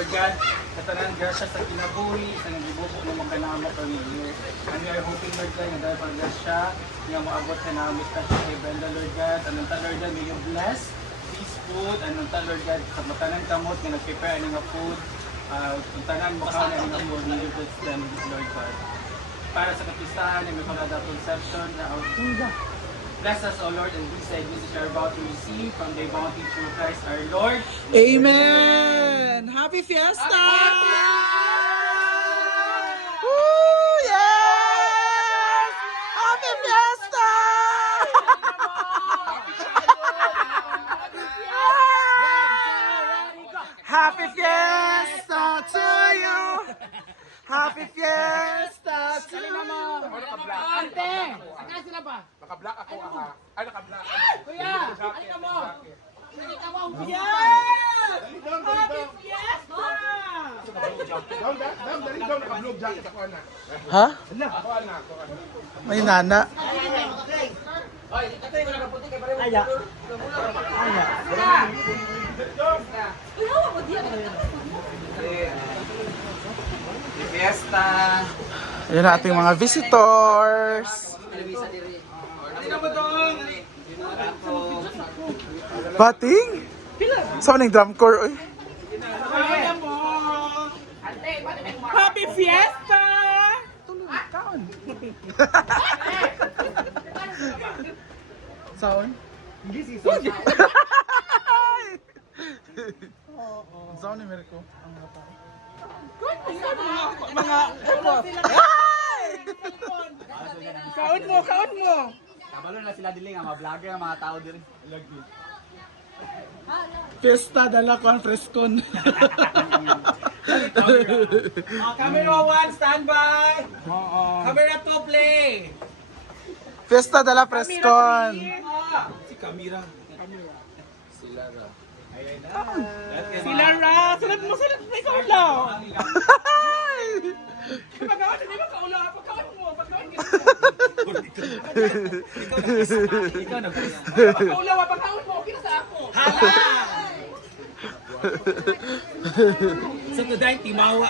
Lord God, katanan grasya sa kinabuhi, sa nagibubo ng mga kanamo kami year. And we are hoping, Lord God, na dahil pag grasya, nga maabot ka namin sa kay Brenda, Lord God. Anong ta, Lord God, may you bless this food. Anong ta, Lord God, sa matanan kamot nga nag-prepare nga food. Ang tanan mo ka na nga food, may you bless them, Lord God. Para sa kapistahan, may pagkada conception na bless us, O Lord, and we say this is our about to receive from the bounty through Christ our Lord. Amen! Happy Fiesta! Woo! Yes! Happy Fiesta! Happy Fiesta to you! Happy Fiesta to you! Ante! Saka sila pa? Naka-black ako aha. Ay, naka-black. Kuya! Halika mo! Halika mo! Yes! Down, Happy Fiesta! dali down, naka-blue jacket ako na. Ha? Ako na. May nana. Aya! Fiesta! Ayan na ating mga visitors. Bating? Saan yung drum corps? Oy? Happy Fiesta! Kaon. Sound? Hindi si Sound. Sound ni Mirko. Ang mga tao. Mga kaon mo, kaon mo. Kabalo na sila dili nga mga vlogger nga mga tao diri. Fiesta dala con frescon. Camera 1, stand by. Camera 2, play. Fiesta dala frescon. Si Camira. Sila ra, sunod mo may kaulaw. Pagkawan, hindi ba kaulaw? Pagkawan mo, pagkawan mo. Ikaw na po. Pagkaulaw, pagkawan mo, okay na sa ako. Sa today, timawa.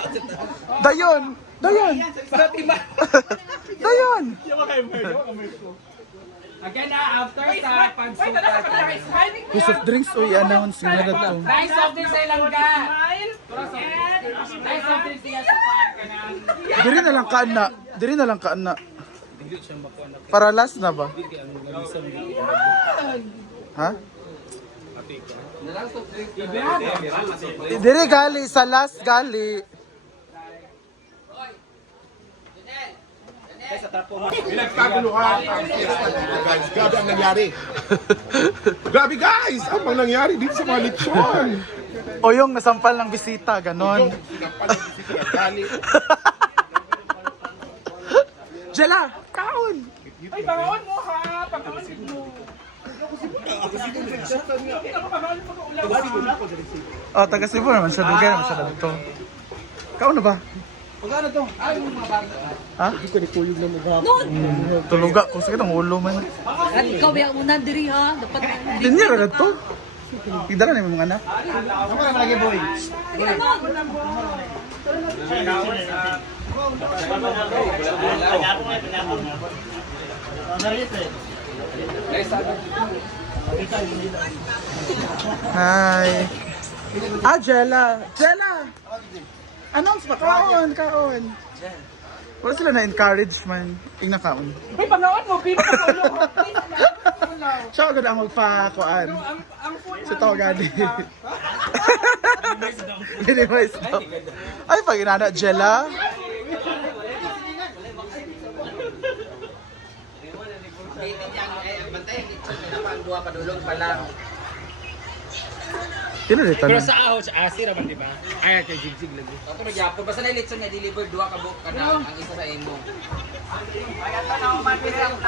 Dayon! Dayon! Sa timawa. Dayon! Again na, after sa pagsukat. Piece of drinks o i-announce nga na to. Nice of this ay langga. Nice of this siya sa pagkanan. Diri na lang kaana. Diri na lang kaana. Para last na ba? Ha? Diri gali sa last gali. Pinagkaguluhan ang fiesta dito, guys. Grabe ang nangyari. Grabe, guys! Ang mga nangyari dito sa mga lechon. O yung nasampal ng bisita, ganon. Yung sinampal ng bisita ng gali. Jela! Kaon! Ay, pakaon mo ha! Pakaon mo! Oh, taga Cebu naman siya. Dugay naman siya dito. Kaon na ba? Pagkano to? Ay, mga bata. Ha? Hindi ko nipuyog na mga. Tuluga ko. Sakit ang ulo man. At ikaw biya una diri ha. Dapat Hindi na to. Tigdala na yung mga anak. Ako na lagi, boy. Hi. Ah, Jella. Jella! Announce pa. Kaon, kaon. Wala sila na-encourage man. Ing nakaon. Ay, pangawan mo! Pino ka ulo! Siya agad ang magpa-kuan. Si Tawagani. Minimize daw. Ay, pag inana, Jella. Kinalita Pero na. sa ahos, asi naman, di ba? Ay, kay Jigsig lagi. Ako nagyapon basta na litson nga deliver duha ka book kada ang isa sa imo.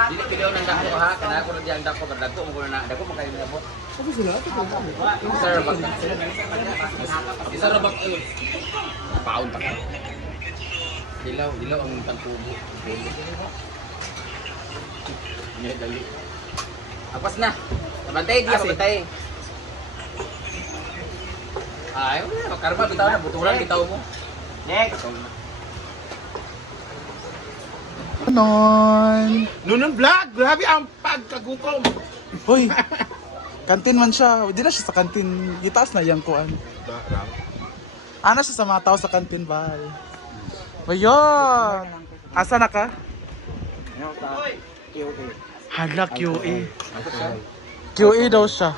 Dili pidaw nang dako ha kada ako na diyan dako kada dako mo na dako mo kayo na book. Ako sila Sir bak. Isa ra bak ayun. Paon ta ka. Dilaw ang tangkubo. Nya dali. Apas na. Bantay di ako bantay. Ay, wala. Karma, bitaw na. Buturan, bitaw mo. Next. Ganon. Nunun vlog, grabe ang pagkagutom. Hoy, kantin man siya. Hindi na siya sa kantin. Itaas na yung kuan. Ano siya sa mga tao sa kantin ba? Ayun. Asa na ka? Hala, QA. QA daw siya.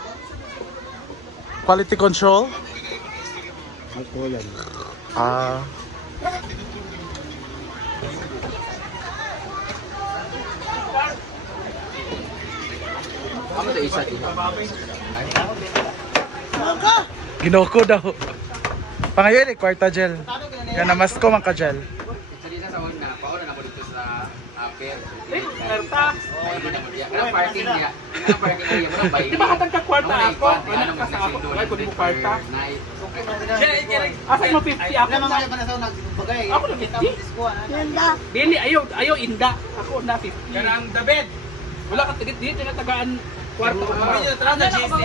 Quality control? Ah. Ano na isa dito? Ginoko daw. Pangayon eh, kwarta gel. Yan, namas ko man ka gel. Salita sa una, pauna na mo dito sa Aper. Kwarta. Kanang parking niya. Kanang parking area mo na bay. Di ba katang kakwarta ako? Anak ka sa ako. Ay, kung di mo kwarta. Asa mo 50 ako na? Ako na 50? Dili, ayaw inda. Ako na 50. Kanang David. Wala ka tigit dito na tagaan kwarta ko. Tara na, JC.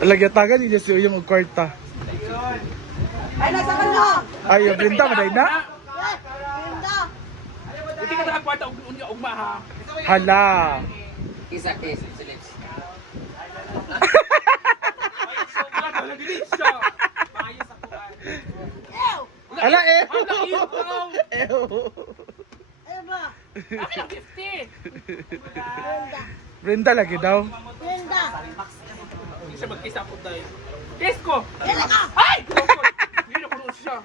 Lagyatagan niya si Uyong og kwarta. Ay, nasa kanya! Ay, yung Brenda, maday na? Hindi ka tagaan kwarta ugma ha. Hala. Isa case, silence. Wala dili siya. Ala, eh. Wala ikaw. Eva! Akin ang 50. Brenda lagi daw. Brenda! Hindi siya mag-isa po tayo. Kesko! Kaya ka! Ay! Hindi na kuno siya.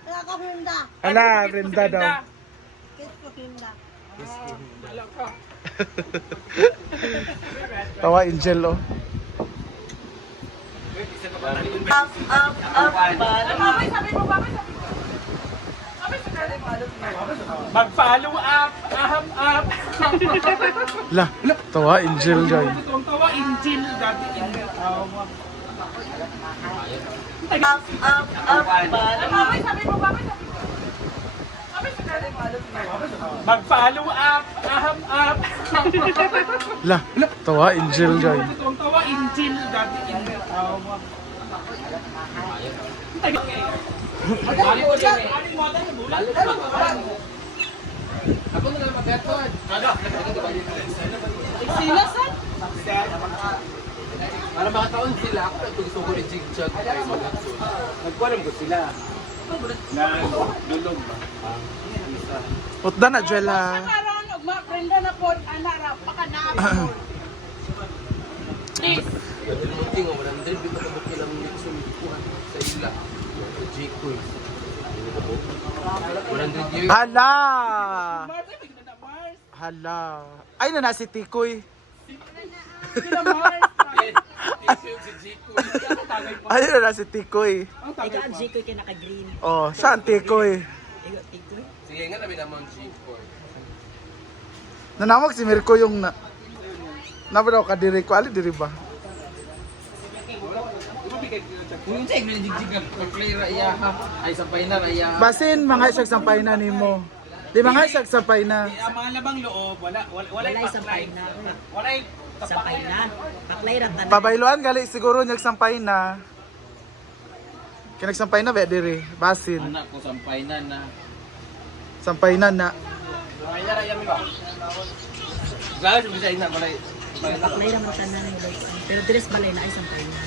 Kaya ka, Brenda! Ala, Brenda daw. Kiss ko, Brenda. Wala ka. Tawa Angel, oh. Mag-follow up! Aham up! La, tawa Angel, guy. Ang tawa, Injil. Dati Injil. Mag-follow up! Aham up! La, tawa Angel, guy. Ang tawa, Injil. Dati Injil. Ako na lang mag-record. Para makataon sila, ako na gusto ko rin jig-jog. Nagkualam ko sila. Nagdulog ba? Utda na, Joel, ha. Karon, ugma, Brenda na po, anak, rapa ka na. Please! Hindi nga, walang drip. Ito ka bakit lang nito sumikuhan sa ila. J-Cool. Walang drip yun. Hala! Hala. Ay, na si Tikoy. Sila Mars. Ay, na si Tikoy. Ikaw ang Jikoy kaya naka-green. Oh, siya ang Tikoy. Ikaw, Tikoy. Sige nga namin naman J-Cool. Nanamag si Mirko yung na... Nabadaw ka diri ko. Ali diri ba? Kung yung check, may jig-jig na pag-play ra iya ha. Ay, sampay na ra iya. Basin, mga isag sampay na ni mo. Di mga isag sampay na. Ang mga labang loob, wala Wala isang pain na. Wala Isang pain na. Paklay lang ka na. Pabayloan gali siguro niyag sampay na. Kinagsampay na ba diri? Basin. Anak ko, sampay na na. Sampay na na. Gawin mo siya ina, balay. Paklay lang ka na ng boyfriend. Pero dress balay na isang pain na.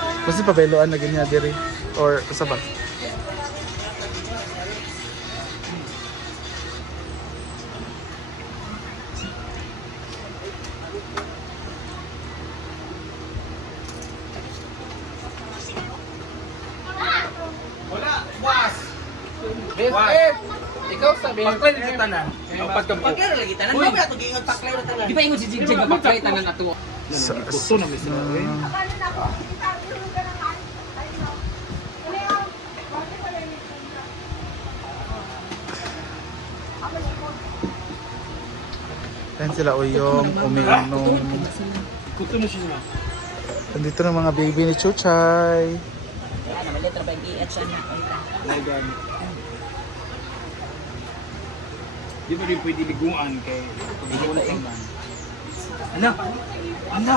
Kasi pabayloan na ganyan diri. Or sa ba? Wala, was. BFF! Ikaw sabi. Paklay na sa tanan. Ang pagkampo. lagi tanan. Uy, di ba ingon si Jig-Jig na paklay tanan na to? Gusto na mismo. Yan sila Uyong, umiinom. Gusto na siya. Nandito na mga baby ni Chuchay. Kaya naman letra ba yung i-etch na. Di ba rin pwede liguan kay liguan lang man. Ano? Ano?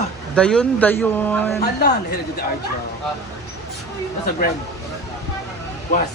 Dayon. Ala, nahira dito Arja. Nasa brand. Was.